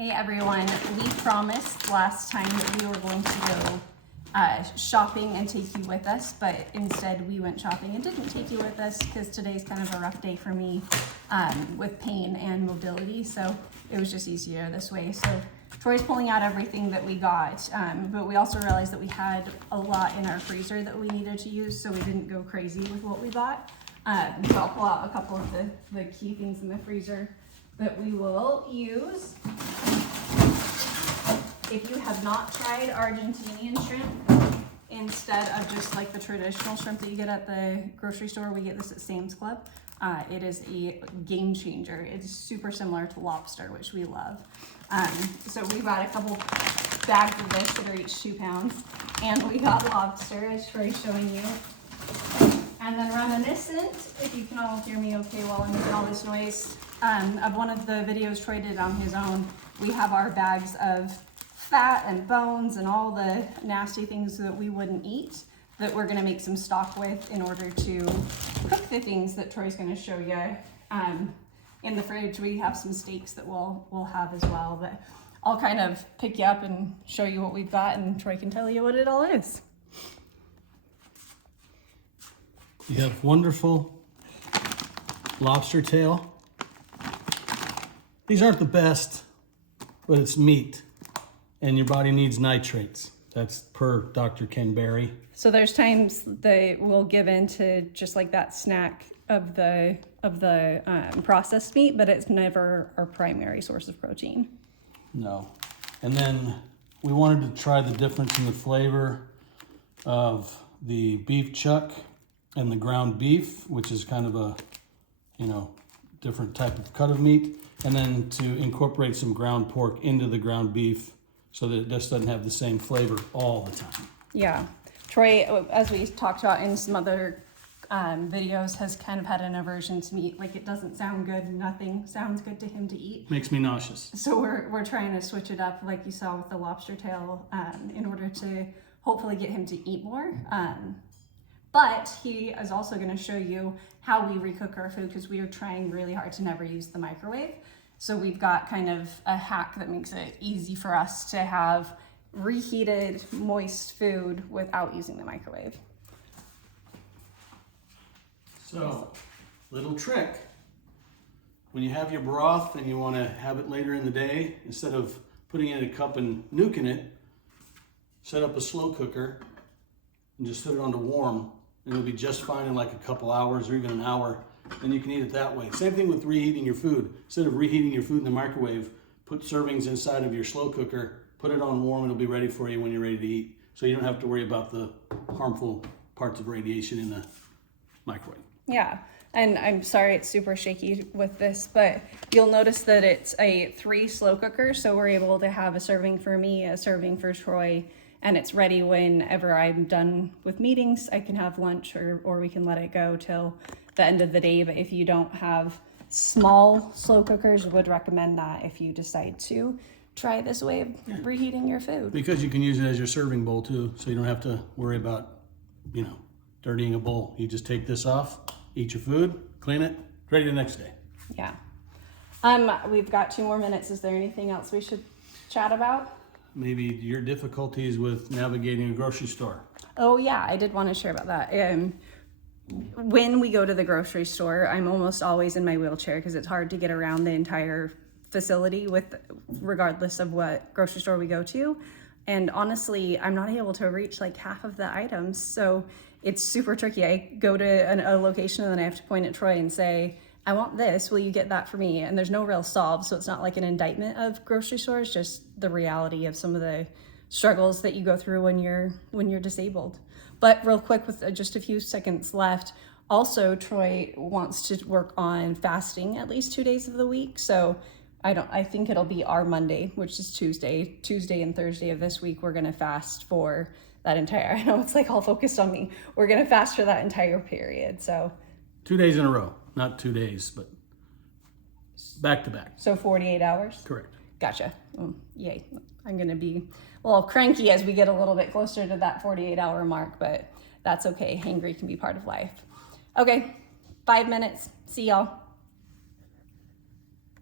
Hey everyone, we promised last time that we were going to go shopping and take you with us, but instead we went shopping and didn't take you with us because today's kind of a rough day for me with pain and mobility, so it was just easier this way. So Troy's pulling out everything that we got, but we also realized that we had a lot in our freezer that we needed to use, so we didn't go crazy with what we bought. So I'll pull out a couple of the key things in the freezer that we will use. If you have not tried Argentinian shrimp, instead of just like the traditional shrimp that you get at the grocery store, we get this at Sam's Club. It is a game changer. It's super similar to lobster, which we love. So we got a couple bags of this that are each 2 pounds, and we got lobster, as Troy's showing you. And then reminiscent, if you can all hear me okay while I'm making all this noise, of one of the videos Troy did on his own, we have our bags of fat and bones and all the nasty things that we wouldn't eat that we're gonna make some stock with in order to cook the things that Troy's gonna show you. In the fridge, we have some steaks that we'll have as well, but I'll kind of pick you up and show you what we've got, and Troy can tell you what it all is. You have wonderful lobster tail. These aren't the best, but it's meat, and your body needs nitrates. That's per Dr. Ken Berry. So there's times they will give in to just like that snack of the processed meat, but it's never our primary source of protein. No. And then we wanted to try the difference in the flavor of the beef chuck and the ground beef, which is kind of a, different type of cut of meat. And then to incorporate some ground pork into the ground beef so that it just doesn't have the same flavor all the time. Yeah. Troy, as we talked about in some other videos, has kind of had an aversion to meat. Like, it doesn't sound good. Nothing sounds good to him to eat. Makes me nauseous. So we're trying to switch it up, like you saw with the lobster tail, in order to hopefully get him to eat more. But he is also going to show you how we recook our food, because we are trying really hard to never use the microwave. So we've got kind of a hack that makes it easy for us to have reheated, moist food without using the microwave. So, little trick. When you have your broth and you want to have it later in the day, instead of putting it in a cup and nuking it, set up a slow cooker and just set it on to warm, and it'll be just fine in like a couple hours or even an hour. Then you can eat it that way. Same thing with reheating your food. Instead of reheating your food in the microwave, put servings inside of your slow cooker, put it on warm, and it'll be ready for you when you're ready to eat. So you don't have to worry about the harmful parts of radiation in the microwave. Yeah, and I'm sorry it's super shaky with this, but you'll notice that it's a 3 slow cooker, so we're able to have a serving for me, a serving for Troy, and it's ready whenever I'm done with meetings. I can have lunch, or we can let it go till the end of the day. But if you don't have small slow cookers, I would recommend that if you decide to try this way of reheating your food. Because you can use it as your serving bowl too, so you don't have to worry about, dirtying a bowl. You just take this off, eat your food, clean it, ready the next day. Yeah. We've got 2 more minutes. Is there anything else we should chat about? Maybe your difficulties with navigating a grocery store. Oh yeah, I did want to share about that. When we go to the grocery store, I'm almost always in my wheelchair because it's hard to get around the entire facility regardless of what grocery store we go to. And honestly, I'm not able to reach like half of the items. So it's super tricky. I go to a location and then I have to point at Troy and say, I want this, will you get that for me? And there's no real solve, so it's not like an indictment of grocery stores, just the reality of some of the struggles that you go through when you're disabled. But real quick, with just a few seconds left, also Troy wants to work on fasting at least 2 days of the week. So I think it'll be our Monday, which is Tuesday and Thursday of this week. We're gonna fast for that entire, I know it's like all focused on me. We're gonna fast for that entire period, so. 2 days in a row, not 2 days, but back to back. So 48 hours? Correct. Gotcha. Yay. I'm going to be a little cranky as we get a little bit closer to that 48-hour mark, but that's okay. Hangry can be part of life. Okay, 5 minutes. See y'all.